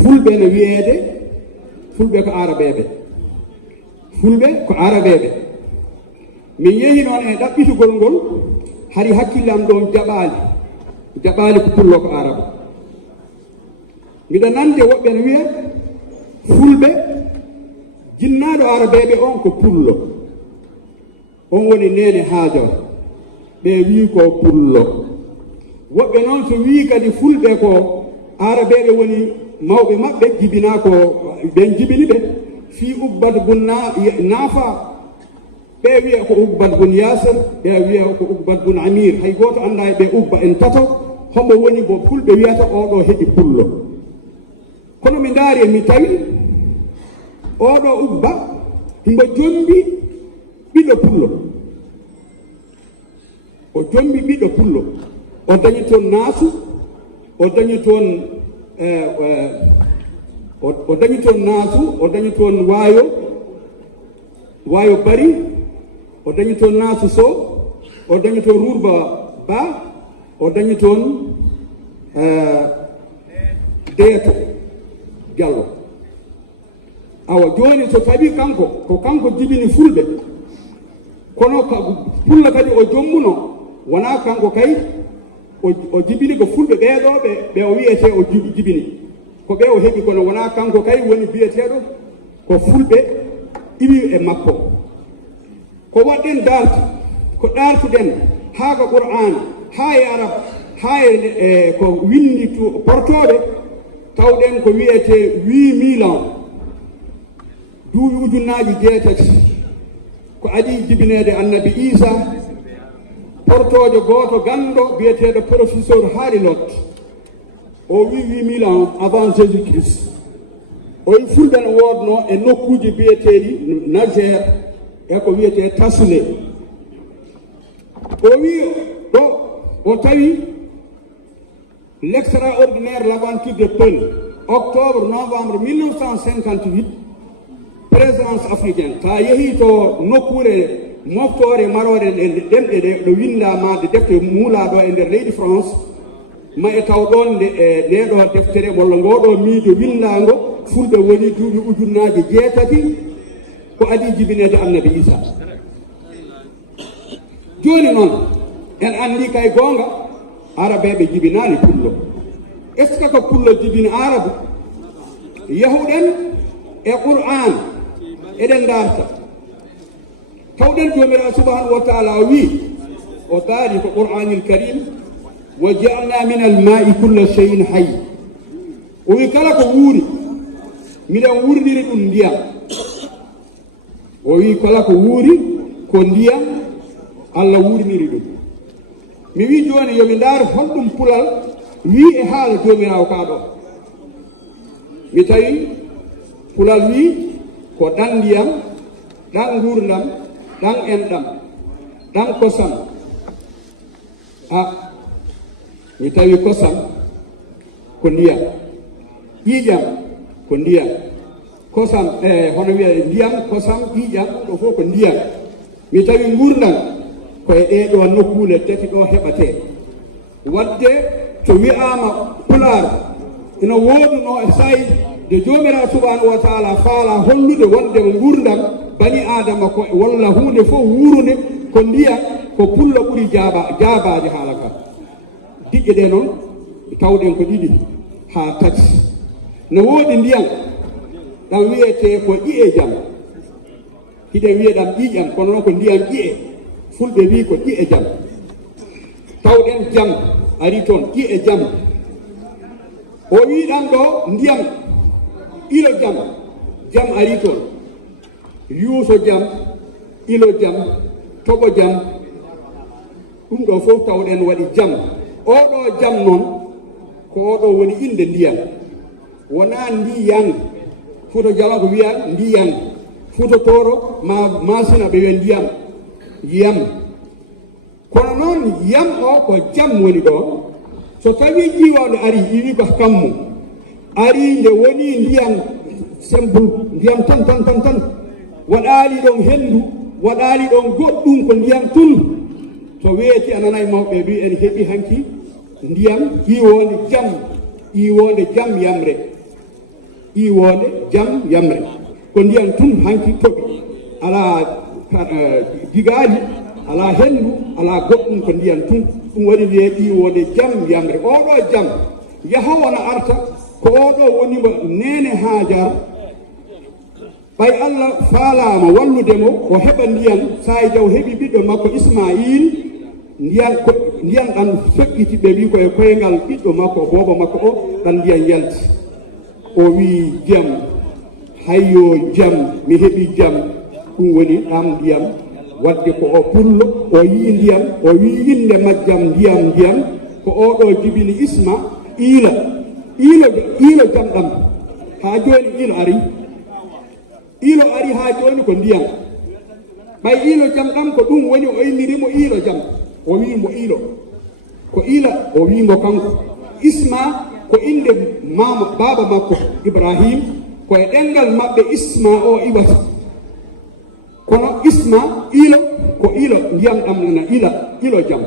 fulɓe no wiyeede fulɓe ko arabeɓe fulɓe ko arabeɓe min yehi noon e ɗaɓɓitugol ngol hari hakkillam ɗon jaɓaali ko pullo ko araba mbiɗa nande woɓɓe no wiya fulɓe jinnaɗo arabeɓe on ko pullo on woni nene haajor ɓe wi ko pullo woɓɓe noon so wi kadi fulɓe ko arabeɓe woni mawɓe maɓɓe jibina ko ɓen jibini ɓe fi ubbat bun nafa ɓe wiya ko ubbat bun yasir ɓe wiya ko ubbat bun amir hay goto anda ɓe ubba en tato hombo woni bo fulɓe wiyata oɗo heɓi pullo kono mi daari mi tawi oɗo ubba himbo jombi ɓiɗɗo pullo o jombi ɓiɗɗo pullo o dañi toon naasu o dañi toon o dañi toon naasu o dañi toon waayo bari o dañi toon naasu sow o dañi toon rurba ba o dañi toon deeto Diallo awa joni so tawi kanko ko kanko jibini fulɓe kono pulla kadi o jommuno wona kanko kay o jibini ko fulɓe ɓeeɗoɓe ɓe o wiyete o jibini ko ɓe o heɓi kono wona kanko kay woni biyeteɗo ko fulɓe iwi e makko ko waɗɗen dartu ko ɗartuɗen haa ko qur'an haa e arab haa e ko windi portoɓe tawɗen ko wiyete 8000 ans duuɓi ujunnaji 6 ko adi jibinede annabi Isa portojo goto ganɗo biyeteɗo professeur Halilot o wi 8000 ans avant Jésus Christ o wi fulɓe no wodno e nokkuji biyeteɗi Nazer e ko wiyete Tasle o wi ɗo o tawi l'extraordinaire l'aventure de Peul octobre novembre 1958 présence africaine ta yehi to nokkure moftore marore ɗemɗe ɗe ɗo windama de defte muulaɗo e nder leydi France ma e taw ɗon ndeɗo deftere walla ngoɗo miijo windago fulɓe woni duuɓi ujunnaji 6 ko adi jibinede annabi Isa joni noon en andi kay gonga arabeɓe jibinani pullo est ce que ko pullo jibini arabu yahuɗen e qur'an eɗen darta tawɗen jomiraɗo subhanahu wa taala wi o daari ko qur'anil karim wa ja'alna min alma'i kulla shay'in hayy o wi kala ko wuuri miɗen wurniri ɗum ndiyam o wi kala ko wuuri ko ndiyam Allah wurniri ɗum mi wi joni yomi ndaar holɗum pulal wi e haala jomirawo kaɗo mi tawi pulal wi ko ɗan ndiyam ɗan gurdam ɗan enɗam ɗan kosam mi tawi kosam ko ndiyam ƴiƴam ko ndiyam kosam hono wiya ndiyam kosam ƴiƴam ɗo fof ko ndiyam mi tawi gurdam koye ɗeɗo nokkule tati ɗo heɓate wadde to wi'ama pular ina woduno e sayi de jomiraɗo subhanahu wa taala faala hollude wonde mo gurdam bani adama ko walla hunde fof wurude ko ndiyam ko pulla ɓuuri jaabade haala ka diƴƴe ɗe noon tawɗen ko ɗiɗi ha tati no woodi ndiyam ɗam wiyete ko ƴi'e jam hiɗen wiye ɗam ƴiƴam kono noon ko ndiyam ƴi'e fulɓe wi ko ƴi'e jam tawɗen jam ari toon ƴi'e jam o wi ɗam ɗo ndiyam ilo jam jam ari toon yuuso jam ilo jam toɓo jam ɗum ɗo fof tawɗen waɗi jam oɗo jam noon ko oɗo woni inde ndiyam wona ndiyan futo jala ko wiya ndiyan futo toro masina ɓe wiya ndiyam yam kono noon yam o ko jam woni ɗo so tawi ƴiwawde ari iwi ko kammu ari nde woni ndiyam simple ndiyam tan waɗali ɗon hendu waɗali ɗon goɗɗum ko ndiyam tun to weeti ananayi mawɓe wi en heeɓi hanki ndiyam ƴiwonde jam yamre iwode jam yamre ko ndiyam tun hanki tobi ala digaji ala hendu ala goɗɗum ko ndiyam tun ɗum waɗi wiye iwode jam yamre oɗo jam yaha wona arta ko oɗo wonimo nene hajar ɓay Allah faalama walludemo o heɓa ndiyam sayi jaw heɓi ɓiɗɗo makko Ismaïl ndiyam ɗan feƴƴiti ɓe wi koye koyngal ɓiɗɗo makko booba makko o ɗan ndiyam yalti o wi jam hayyo jam mi heɓi jam ɗum woni ɗam ndiyam wadde ko o pullo o yi ndiyam o wi inde majjam ndiyam ko oɗo jibini Isma ilo jam ɗam ha joni ilo ari ha joni ko ndiyam ɓay ilo jam ɗam ko ɗum woni o innirimo ilo jam o wimo ilo ko ila o wimo kanko Isma ko inde baba makko Ibrahim koye ɗengal maɓɓe Isma o iwata kono Isma ilo ko ilo ndiyam ɗam nana ilo jam